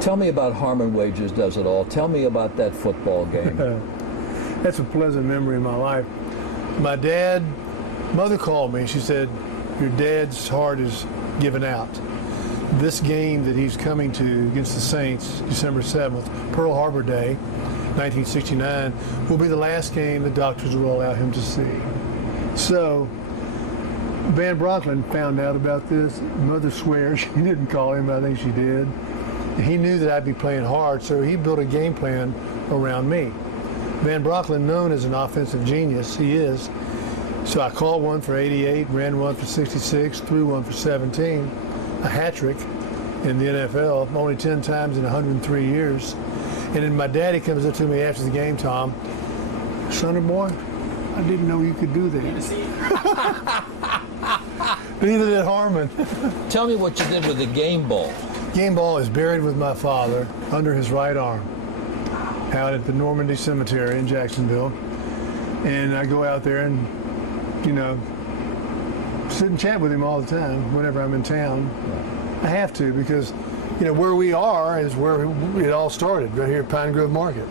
Tell me about Harmon Wages Does It All. Tell me about that football game. That's a pleasant memory in my life. Mother called me. She said, your dad's heart is given out. This game that he's coming to against the Saints, December 7th, Pearl Harbor Day, 1969, will be the last game the doctors will allow him to see. So Van Brocklin found out about this. Mother swears she didn't call him. I think she did. He knew that I'd be playing hard, so he built a game plan around me. Van Brocklin, known as an offensive genius, he is. So I called one for 88, ran one for 66, threw one for 17, a hat trick in the NFL, only 10 times in 103 years. And then my daddy comes up to me after the game, Tom, son or boy, I didn't know you could do that. Neither did Harmon. Tell me what you did with the game ball. Game ball is buried with my father under his right arm out at the Normandy Cemetery in Jacksonville. And I go out there and, sit and chat with him all the time whenever I'm in town. I have to because, where we are is where it all started, right here at Pine Grove Market.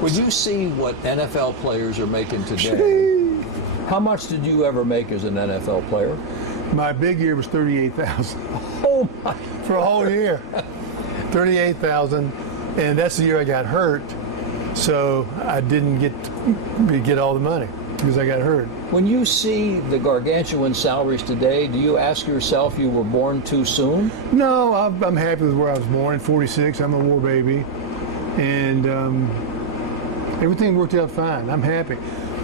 When you see what NFL players are making today, how much did you ever make as an NFL player? My big year was $38,000. Oh my! For a whole year, $38,000, and that's the year I got hurt. So I didn't get all the money because I got hurt. When you see the gargantuan salaries today, do you ask yourself you were born too soon? No, I'm happy with where I was born. In '46, I'm a war baby, and everything worked out fine. I'm happy.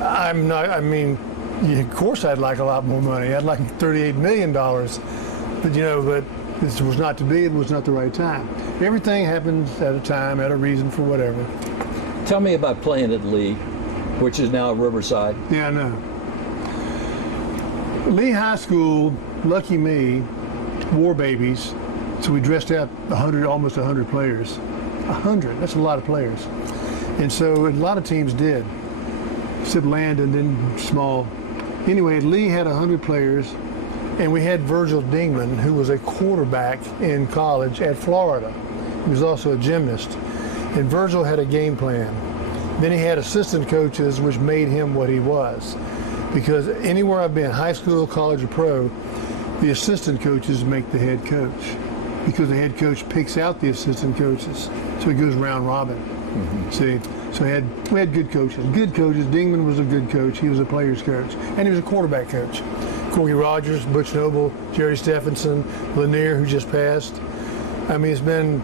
I'm not. I mean, of course, I'd like a lot more money. I'd like $38 million, but this was not to be. It was not the right time. Everything happens at a time, at a reason, for whatever. Tell me about playing at Lee, which is now Riverside. Yeah, I know. Lee High School, lucky me, war babies. So we dressed out almost 100 players. 100, that's a lot of players. And so a lot of teams did, except Landon, then small. Anyway, Lee had 100 players, and we had Virgil Dingman, who was a quarterback in college at Florida. He was also a gymnast. And Virgil had a game plan. Then he had assistant coaches, which made him what he was. Because anywhere I've been, high school, college, or pro, the assistant coaches make the head coach. Because the head coach picks out the assistant coaches. So it goes round robin. Mm-hmm. See? So we had good coaches. Good coaches. Dingman was a good coach. He was a player's coach. And he was a quarterback coach. Corky Rogers, Butch Noble, Jerry Stephenson, Lanier, who just passed. I mean, it's been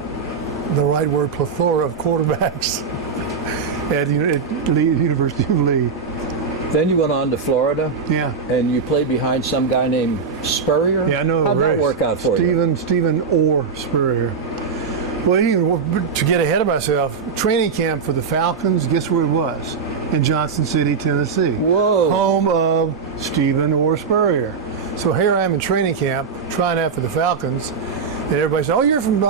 the right word, plethora of quarterbacks at University of Lee. Then you went on to Florida. Yeah. And you played behind some guy named Spurrier. Yeah, I know. How'd that work out for you? Stephen Orr Spurrier. Well, to get ahead of myself, training camp for the Falcons, guess where it was? In Johnson City, Tennessee. Whoa. Home of Stephen Orr Spurrier. So here I am in training camp, trying out for the Falcons. And everybody said, oh, you're from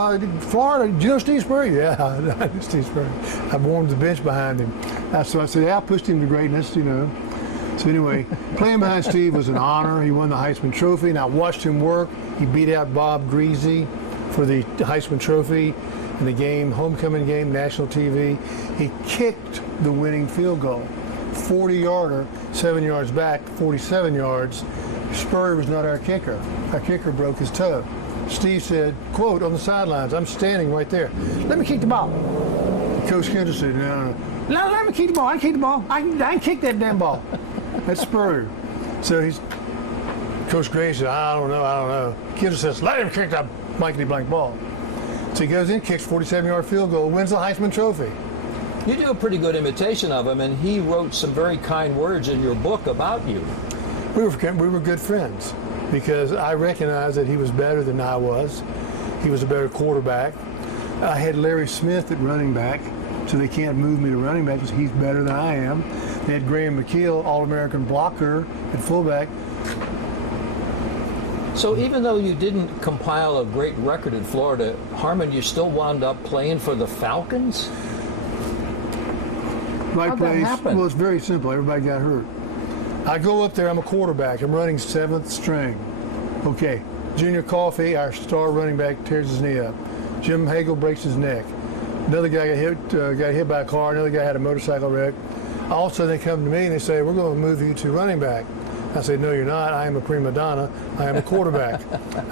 Florida. Do you know Steve Spurrier? Yeah, I know Steve Spurrier. I warmed the bench behind him. So I said, yeah, I pushed him to greatness, So anyway, playing behind Steve was an honor. He won the Heisman Trophy, and I watched him work. He beat out Bob Greasy for the Heisman Trophy in the game, homecoming game, national TV. He kicked the winning field goal, 40-yarder, 7 yards back, 47 yards. Spurrier was not our kicker. Our kicker broke his toe. Steve said, quote, on the sidelines, I'm standing right there. Let me kick the ball. Coach Kendall said, no, let me kick the ball. I can kick the ball. I can kick that damn ball. That's Spurrier. So Coach Gray said, I don't know. Kendall says, let him kick that blankety blank ball. So he goes in, kicks 47-yard field goal, wins the Heisman Trophy. You do a pretty good imitation of him, and he wrote some very kind words in your book about you. We were good friends because I recognized that he was better than I was. He was a better quarterback. I had Larry Smith at running back, so they can't move me to running back because he's better than I am. They had Graham McKeel, All-American blocker at fullback. So even though you didn't compile a great record in Florida, Harmon, you still wound up playing for the Falcons? How'd that happen? Well, it's very simple. Everybody got hurt. I go up there, I'm a quarterback. I'm running 7th string. Okay, Junior Coffey, our star running back, tears his knee up. Jim Hagel breaks his neck. Another guy got hit by a car. Another guy had a motorcycle wreck. All of a sudden they come to me and they say, we're going to move you to running back. I say, no, you're not. I am a prima donna. I am a quarterback.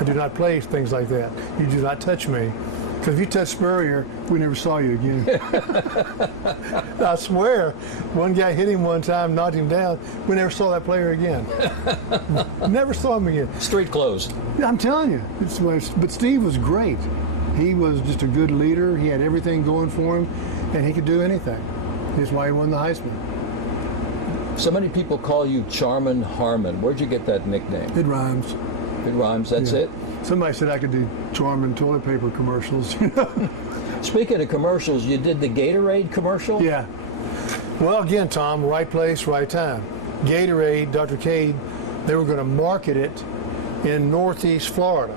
I do not play things like that. You do not touch me. Because if you touch Spurrier, we never saw you again. I swear, one guy hit him one time, knocked him down. We never saw that player again. Never saw him again. Street clothes. I'm telling you. But Steve was great. He was just a good leader. He had everything going for him, and he could do anything. That's why he won the Heisman. So many people call you Charmin Harmon. Where'd you get that nickname? It rhymes. It rhymes, that's Yeah. it? Somebody said I could do Charmin toilet paper commercials. Speaking of commercials, you did the Gatorade commercial? Yeah. Well, again, Tom, right place, right time. Gatorade, Dr. Cade, they were going to market it in Northeast Florida.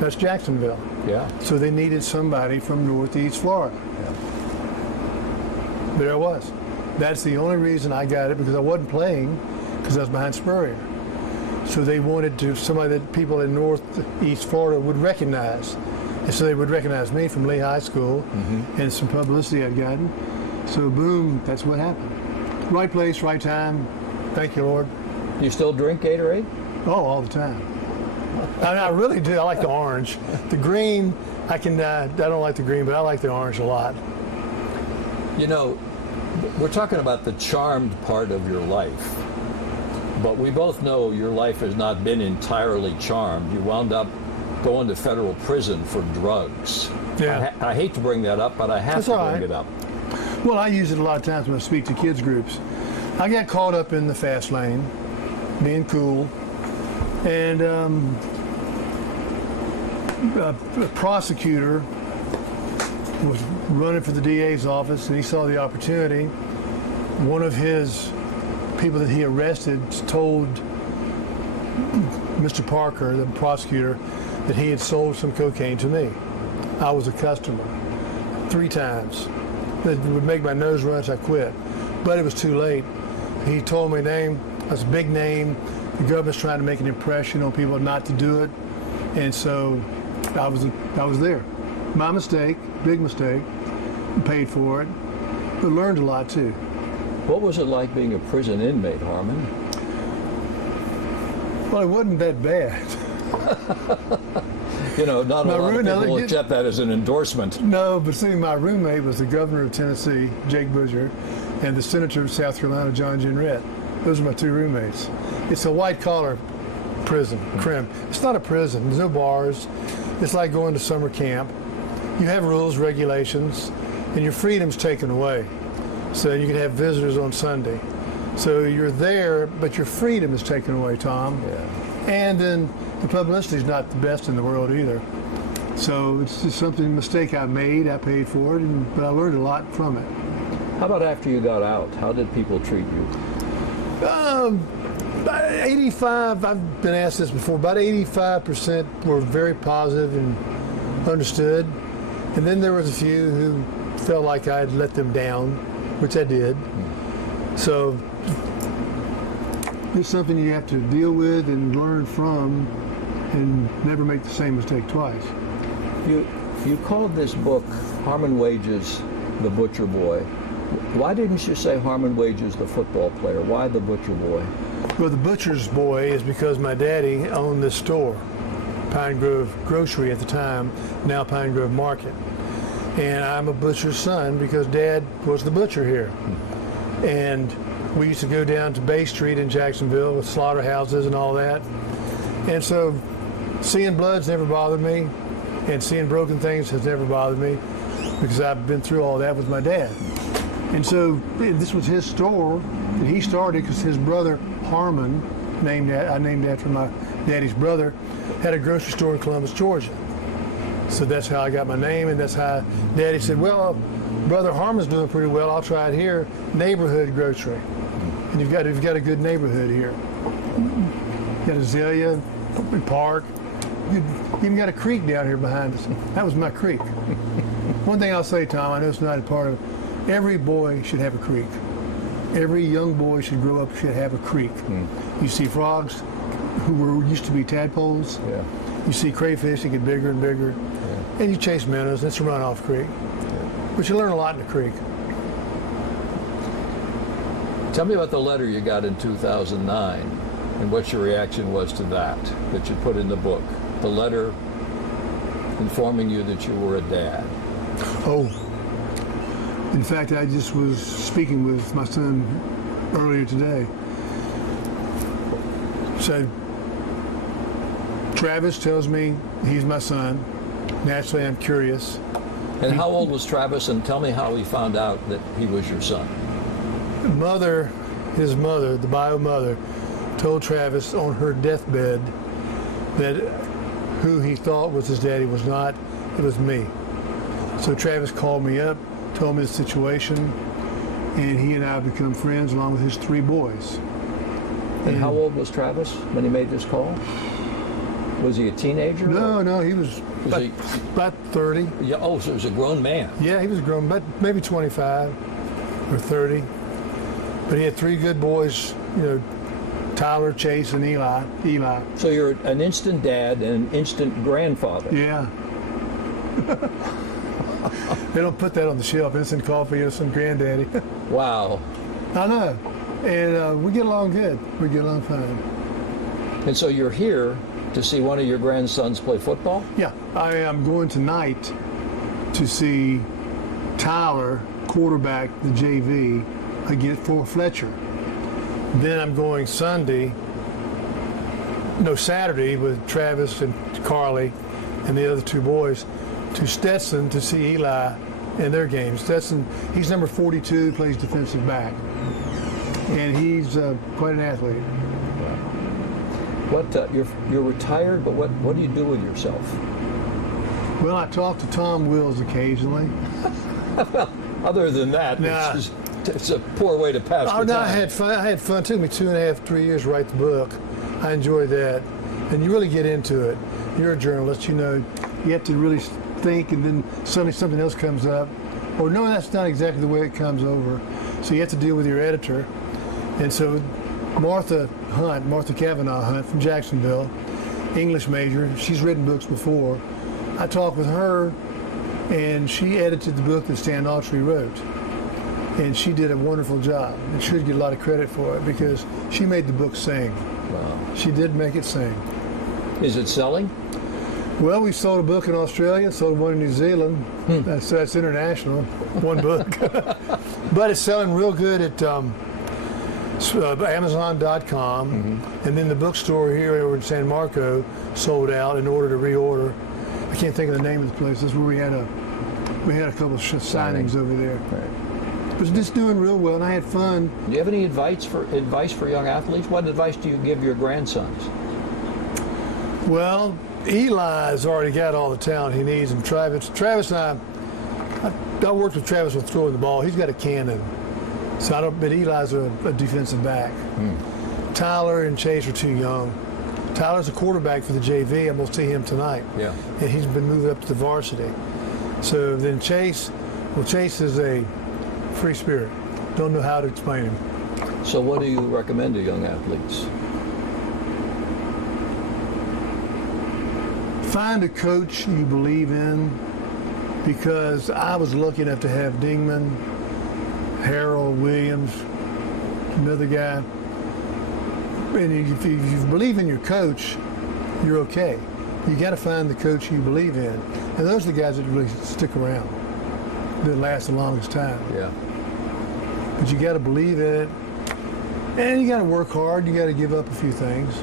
That's Jacksonville. Yeah. So they needed somebody from Northeast Florida. Yeah. There I was. That's the only reason I got it, because I wasn't playing, because I was behind Spurrier. So they wanted to somebody that people in Northeast Florida would recognize. And so they would recognize me from Lee High School and some publicity I'd gotten. So boom, that's what happened. Right place, right time. Thank you, Lord. You still drink Gatorade? Oh, all the time. I really do. I like the orange. The green, I don't like the green, but I like the orange a lot. You know, we're talking about the charmed part of your life, but we both know your life has not been entirely charmed. You wound up going to federal prison for drugs. Yeah. I hate to bring that up, but I have That's to all bring right. it up. Well, I use it a lot of times when I speak to kids groups. I got caught up in the fast lane, being cool, and a prosecutor was running for the DA's office, and he saw the opportunity. One of his people that he arrested told Mr. Parker, the prosecutor, that he had sold some cocaine to me. I was a customer 3 times. It would make my nose run, so I quit. But it was too late. He told me name. That's a big name. The government's trying to make an impression on people not to do it, and so I was there. My mistake, big mistake. Paid for it, but learned a lot too. What was it like being a prison inmate, Harmon? Well, it wasn't that bad. You know, not a lot of people roommate- accept that as an endorsement. No, but see, my roommate was the governor of Tennessee, Jake Bouger, and the senator of South Carolina, John Jenrette. Those are my 2 roommates. It's a white-collar prison, crim. It's not a prison. There's no bars. It's like going to summer camp. You have rules, regulations, and your freedom's taken away. So you can have visitors on Sunday. So you're there, but your freedom is taken away, Tom. Yeah. And then the publicity is not the best in the world either. So it's just a mistake I made. I paid for it, but I learned a lot from it. How about after you got out? How did people treat you? About 85, I've been asked this before, about 85% were very positive and understood. And then there was a few who felt like I had let them down, which I did. So it's something you have to deal with and learn from and never make the same mistake twice. You called this book Harmon Wages, the Butcher Boy. Why didn't you say Harmon Wages, the football player? Why the Butcher Boy? Well, the butcher's boy is because my daddy owned this store, Pine Grove Grocery at the time, now Pine Grove Market. And I'm a butcher's son because Dad was the butcher here. And we used to go down to Bay Street in Jacksonville with slaughterhouses and all that. And so seeing blood's never bothered me, and seeing broken things has never bothered me because I've been through all that with my dad. And so this was his store that he started because his brother Harmon, I named after my daddy's brother, had a grocery store in Columbus, Georgia. So that's how I got my name, and that's how Daddy said, well, Brother Harmon's doing pretty well, I'll try it here, neighborhood grocery. And you've got a good neighborhood here. You got Azalea, Park, you even got a creek down here behind us. That was my creek. One thing I'll say, Tom, I know it's not a part of it, every boy should have a creek. Every young boy should grow up, should have a creek. You see frogs who used to be tadpoles. Yeah. You see crayfish that get bigger and bigger. And you chase minnows. It's a runoff creek. But you learn a lot in the creek. Tell me about the letter you got in 2009 and what your reaction was to that you put in the book. The letter informing you that you were a dad. Oh, in fact, I just was speaking with my son earlier today. So Travis tells me he's my son. Naturally, I'm curious. And how old was Travis? And tell me how he found out that he was your son. His mother, the bio mother, told Travis on her deathbed that who he thought was his daddy was not, it was me. So Travis called me up, told me the situation, and he and I have become friends along with his 3 boys. And how old was Travis when he made this call? Was he a teenager? No, he was about 30. Yeah. Oh, so he was a grown man. Yeah, he was grown, but maybe 25 or 30. But he had 3 good boys, Tyler, Chase, and Eli. So you're an instant dad and an instant grandfather. Yeah. They don't put that on the shelf, instant coffee, instant granddaddy. Wow. I know. And we get along good. We get along fine. And so you're here to see one of your grandsons play football? Yeah. I am going tonight to see Tyler, quarterback, the JV, against for Fletcher. Then I'm going Saturday with Travis and Carly and the other 2 boys to Stetson to see Eli in their games. Stetson, he's number 42, plays defensive back. And he's quite an athlete. What you're retired, but what do you do with yourself? Well, I talk to Tom Wills occasionally. Well, other than that, Nah. it's a poor way to pass the No, time. I had fun. It took me 2.5, 3 years to write the book. I enjoyed that. And you really get into it. You're a journalist, you have to really think, and then suddenly something else comes up. Or no, that's not exactly the way it comes over. So you have to deal with your editor. And so Martha Cavanaugh Hunt from Jacksonville, English major, she's written books before. I talked with her, and she edited the book that Stan Autry wrote. And she did a wonderful job, and should get a lot of credit for it because she made the book sing. Wow. She did make it sing. Is it selling? Well, we sold a book in Australia, sold one in New Zealand. That's international, one book. But it's selling real good at Amazon.com, and then the bookstore here over in San Marco sold out in order to reorder. I can't think of the name of the place. That's where we had a couple of signings over there. Right. It was just doing real well, and I had fun. Do you have any advice for young athletes? What advice do you give your grandsons? Well, Eli's already got all the talent he needs, and Travis and I worked with Travis with throwing the ball. He's got a cannon, but Eli's a defensive back. Tyler and Chase are too young. Tyler's a quarterback for the JV. I'm gonna see him tonight. Yeah. And he's been moved up to the varsity. So then Chase is a free spirit. Don't know how to explain him. So what do you recommend to young athletes? Find a coach you believe in, because I was lucky enough to have Dingman, Harold Williams, another guy. And if you believe in your coach, you're okay. You got to find the coach you believe in. And those are the guys that really stick around, that last the longest time. Yeah. But you got to believe in it. And you got to work hard. You got to give up a few things.